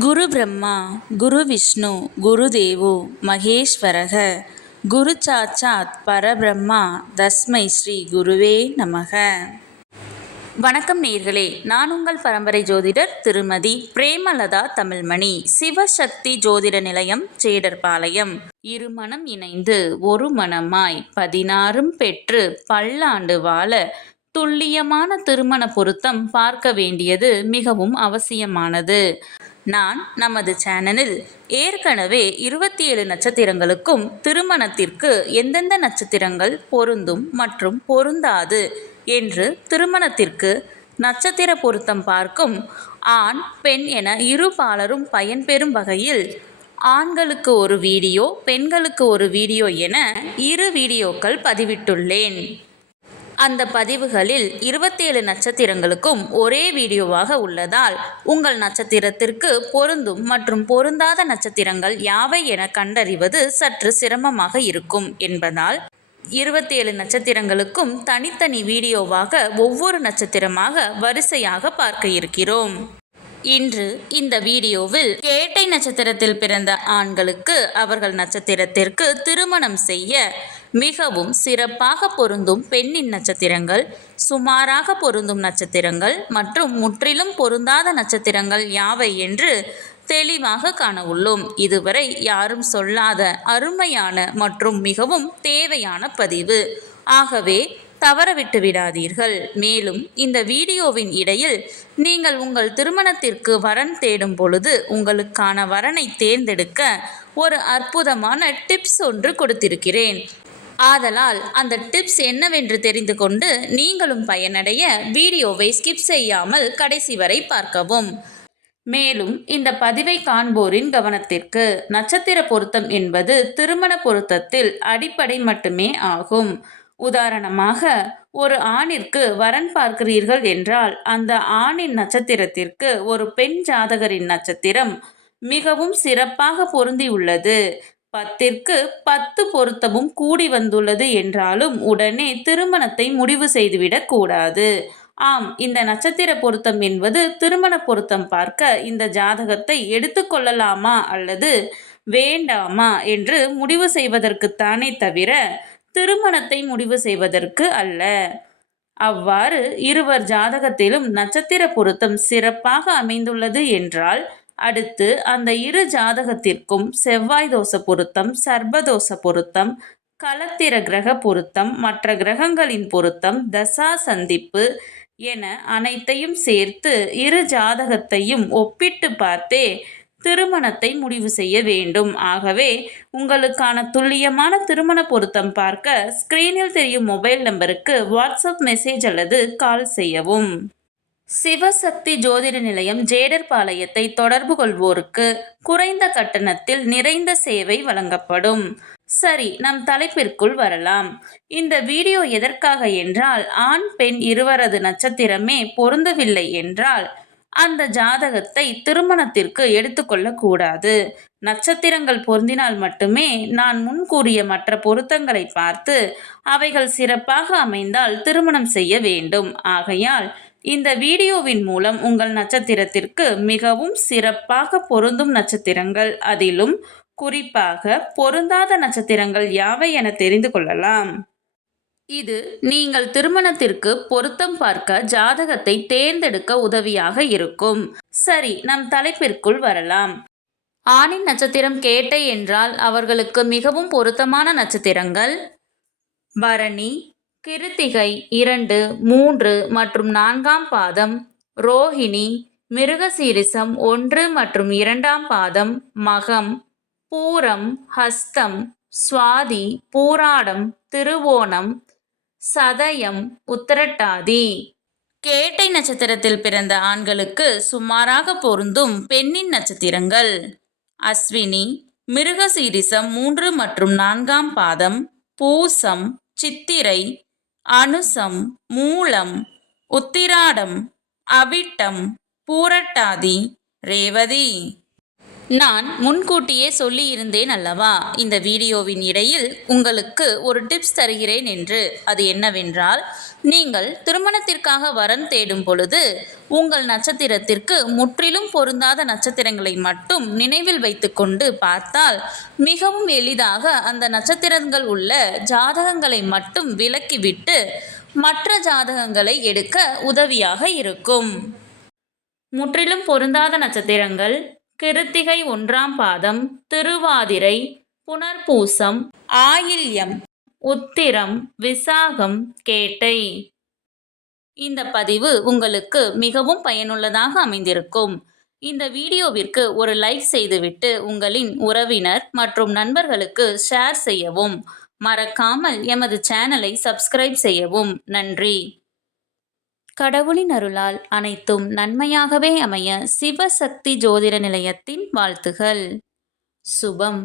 குரு பிரம்மா குரு விஷ்ணு குரு தேவோ மகேஸ்வரக குரு சாட்சாத் பரபிரம்மா தஸ்மை ஸ்ரீ குருவே நமக. வணக்கம் நேயர்களே, நான் உங்கள் பரம்பரை ஜோதிடர் திருமதி பிரேமலதா தமிழ்மணி. சிவசக்தி ஜோதிட நிலையம், ஜேடர்பாளையம். இருமனம் இணைந்து ஒரு மனமாய் 16 பெற்று பல்லாண்டு வாழ துல்லியமான திருமண பொருத்தம் பார்க்க வேண்டியது மிகவும் அவசியமானது. நான் நமது சேனலில் ஏற்கனவே 27 நட்சத்திரங்களுக்கும் திருமணத்திற்கு எந்தெந்த நட்சத்திரங்கள் பொருந்தும் மற்றும் பொருந்தாது என்று திருமணத்திற்கு நட்சத்திர பொருத்தம் பார்க்கும் ஆண் பெண் என இரு பாலரும் பயன்பெறும் வகையில் ஆண்களுக்கு ஒரு வீடியோ, பெண்களுக்கு ஒரு வீடியோ என 2 வீடியோக்கள் பதிவிட்டுள்ளேன். அந்த பதிவுகளில் 27 நட்சத்திரங்களுக்கும் ஒரே வீடியோவாக உள்ளதால் உங்கள் நட்சத்திரத்திற்கு பொருந்தும் மற்றும் பொருந்தாத நட்சத்திரங்கள் யாவை என கண்டறிவது சற்று சிரமமாக இருக்கும் என்பதால் 27 நட்சத்திரங்களுக்கும் தனித்தனி வீடியோவாக ஒவ்வொரு நட்சத்திரமாக வரிசையாக பார்க்க இருக்கிறோம். இன்று இந்த வீடியோவில் கேட்டை நட்சத்திரத்தில் பிறந்த ஆண்களுக்கு அவர்கள் நட்சத்திரத்திற்கு திருமணம் செய்ய மிகவும் சிறப்பாக பொருந்தும் பெண்ணின் நட்சத்திரங்கள், சுமாராக பொருந்தும் நட்சத்திரங்கள் மற்றும் முற்றிலும் பொருந்தாத நட்சத்திரங்கள் யாவை என்று தெளிவாக காண உள்ளோம். இதுவரை யாரும் சொல்லாத அருமையான மற்றும் மிகவும் தேவையான பதிவு. ஆகவே தவறவிட்டு விடாதீர்கள். மேலும் இந்த வீடியோவின் இடையில் நீங்கள் உங்கள் திருமணத்திற்கு வரன் தேடும் பொழுது உங்களுக்கான வரனை தேர்ந்தெடுக்க ஒரு அற்புதமான டிப்ஸ் ஒன்று கொடுத்திருக்கிறேன். ஆதலால் அந்த டிப்ஸ் என்னவென்று தெரிந்து கொண்டு நீங்களும் பயனடைய வீடியோவை ஸ்கிப் செய்யாமல் கடைசி வரை பார்க்கவும். மேலும் இந்த பதிவை காண்போரின் கவனத்திற்கு, நட்சத்திர பொருத்தம் என்பது திருமண பொருத்தத்தில் அடிப்படை மட்டுமே ஆகும். உதாரணமாக, ஒரு ஆணிற்கு வரன் பார்க்கிறீர்கள் என்றால் அந்த ஆணின் நட்சத்திரத்திற்கு ஒரு பெண் ஜாதகரின் நட்சத்திரம் மிகவும் சிறப்பாக பொருந்தியுள்ளது, 10ற்கு 10 பொருத்தமும் கூடி வந்துள்ளது என்றாலும் உடனே திருமணத்தை முடிவு செய்துவிடக் கூடாது. ஆம், இந்த நட்சத்திர பொருத்தம் என்பது திருமண பொருத்தம் பார்க்க இந்த ஜாதகத்தை எடுத்துக்கொள்ளலாமா அல்லது வேண்டாமா என்று முடிவு செய்வதற்குத்தானே தவிர திருமணத்தை முடிவு செய்வதற்கு அல்ல. அவ்வாறு இருவர் ஜாதகத்திலும் நட்சத்திர பொருத்தம் சிறப்பாக அமைந்துள்ளது என்றால் அடுத்து அந்த இரு ஜாதகத்திற்கும் செவ்வாய் தோஷ பொருத்தம், சர்ப்பதோஷ பொருத்தம், களத்திர கிரக பொருத்தம், மற்ற கிரகங்களின் பொருத்தம், தசா சந்திப்பு என அனைத்தையும் சேர்த்து இரு ஜாதகத்தையும் ஒப்பிட்டு பார்த்தே திருமணத்தை முடிவு செய்ய வேண்டும். ஆகவே உங்களுக்கான துல்லியமான திருமண பொருத்தம் பார்க்க ஸ்கிரீனில் தெரியும் மொபைல் நம்பருக்கு வாட்ஸ்அப் மெசேஜ் அல்லது கால் செய்யவும். சிவசக்தி ஜோதிட நிலையம், ஜேடர்பாளையத்தை தொடர்பு கொள்வோருக்கு குறைந்த கட்டணத்தில் நிறைந்த சேவை வழங்கப்படும். சரி, நம் தலைப்பிற்குள் வரலாம். இந்த வீடியோ எதற்காக என்றால், ஆண் பெண் இருவரது நட்சத்திரமே பொருந்தவில்லை என்றால் அந்த ஜாதகத்தை திருமணத்திற்கு எடுத்துக்கொள்ளக்கூடாது. நட்சத்திரங்கள் பொருந்தினால் மட்டுமே நான் முன் கூறிய மற்ற பொருத்தங்களை பார்த்து அவைகள் சிறப்பாக அமைந்தால் திருமணம் செய்ய வேண்டும். ஆகையால் இந்த வீடியோவின் மூலம் உங்கள் நட்சத்திரத்திற்கு மிகவும் சிறப்பாக பொருந்தும் நட்சத்திரங்கள், அதிலும் குறிப்பாக பொருந்தாத நட்சத்திரங்கள் யாவை என தெரிந்து கொள்ளலாம். இது நீங்கள் திருமணத்திற்கு பொருத்தம் பார்க்க ஜாதகத்தை தேர்ந்தெடுக்க உதவியாக இருக்கும். சரி, நம் தலைப்பிற்குள் வரலாம். ஆணின் நட்சத்திரம் கேட்டை என்றால் அவர்களுக்கு மிகவும் பொருத்தமான நட்சத்திரங்கள் பரணி, கிருத்திகை 2, 3 மற்றும் 4ஆம் பாதம், ரோஹிணி, மிருகசீரிசம் 1 மற்றும் 2ஆம் பாதம், மகம், பூரம், ஹஸ்தம், சுவாதி, பூராடம், திருவோணம், சதயம், உத்திரட்டாதி. கேட்டை நட்சத்திரத்தில் பிறந்த ஆண்களுக்கு சுமாராக பொருந்தும் பெண்ணின் நட்சத்திரங்கள் அஸ்வினி, மிருகசீரிசம் 3 மற்றும் 4ஆம் பாதம், பூசம், சித்திரை, அனுசம், மூலம், உத்திராடம், அவிட்டம், பூரட்டாதி, ரேவதி. நான் முன்கூட்டியே சொல்லியிருந்தேன் அல்லவா, இந்த வீடியோவின் இடையில் உங்களுக்கு ஒரு டிப்ஸ் தருகிறேன் என்று. அது என்னவென்றால், நீங்கள் திருமணத்திற்காக வரன் தேடும் பொழுது உங்கள் நட்சத்திரத்திற்கு முற்றிலும் பொருந்தாத நட்சத்திரங்களை மட்டும் நினைவில் வைத்துக்கொண்டு பார்த்தால் மிகவும் எளிதாக அந்த நட்சத்திரங்கள் உள்ள ஜாதகங்களை மட்டும் விலக்கிவிட்டு மற்ற ஜாதகங்களை எடுக்க உதவியாக இருக்கும். முற்றிலும் பொருந்தாத நட்சத்திரங்கள் கிருத்திகை 1ஆம் பாதம், திருவாதிரை, புனர்பூசம், ஆயில்யம், உத்திரம், விசாகம், கேட்டை. இந்த பதிவு உங்களுக்கு மிகவும் பயனுள்ளதாக அமைந்திருக்கும். இந்த வீடியோவிற்கு ஒரு லைக் செய்துவிட்டு உங்களின் உறவினர் மற்றும் நண்பர்களுக்கு ஷேர் செய்யவும். மறக்காமல் எமது சேனலை சப்ஸ்கிரைப் செய்யவும். நன்றி. கடவுளின் அருளால் அனைத்தும் நன்மையாகவே அமைய சிவசக்தி ஜோதிட நிலையத்தின் வாழ்த்துகள். சுபம்.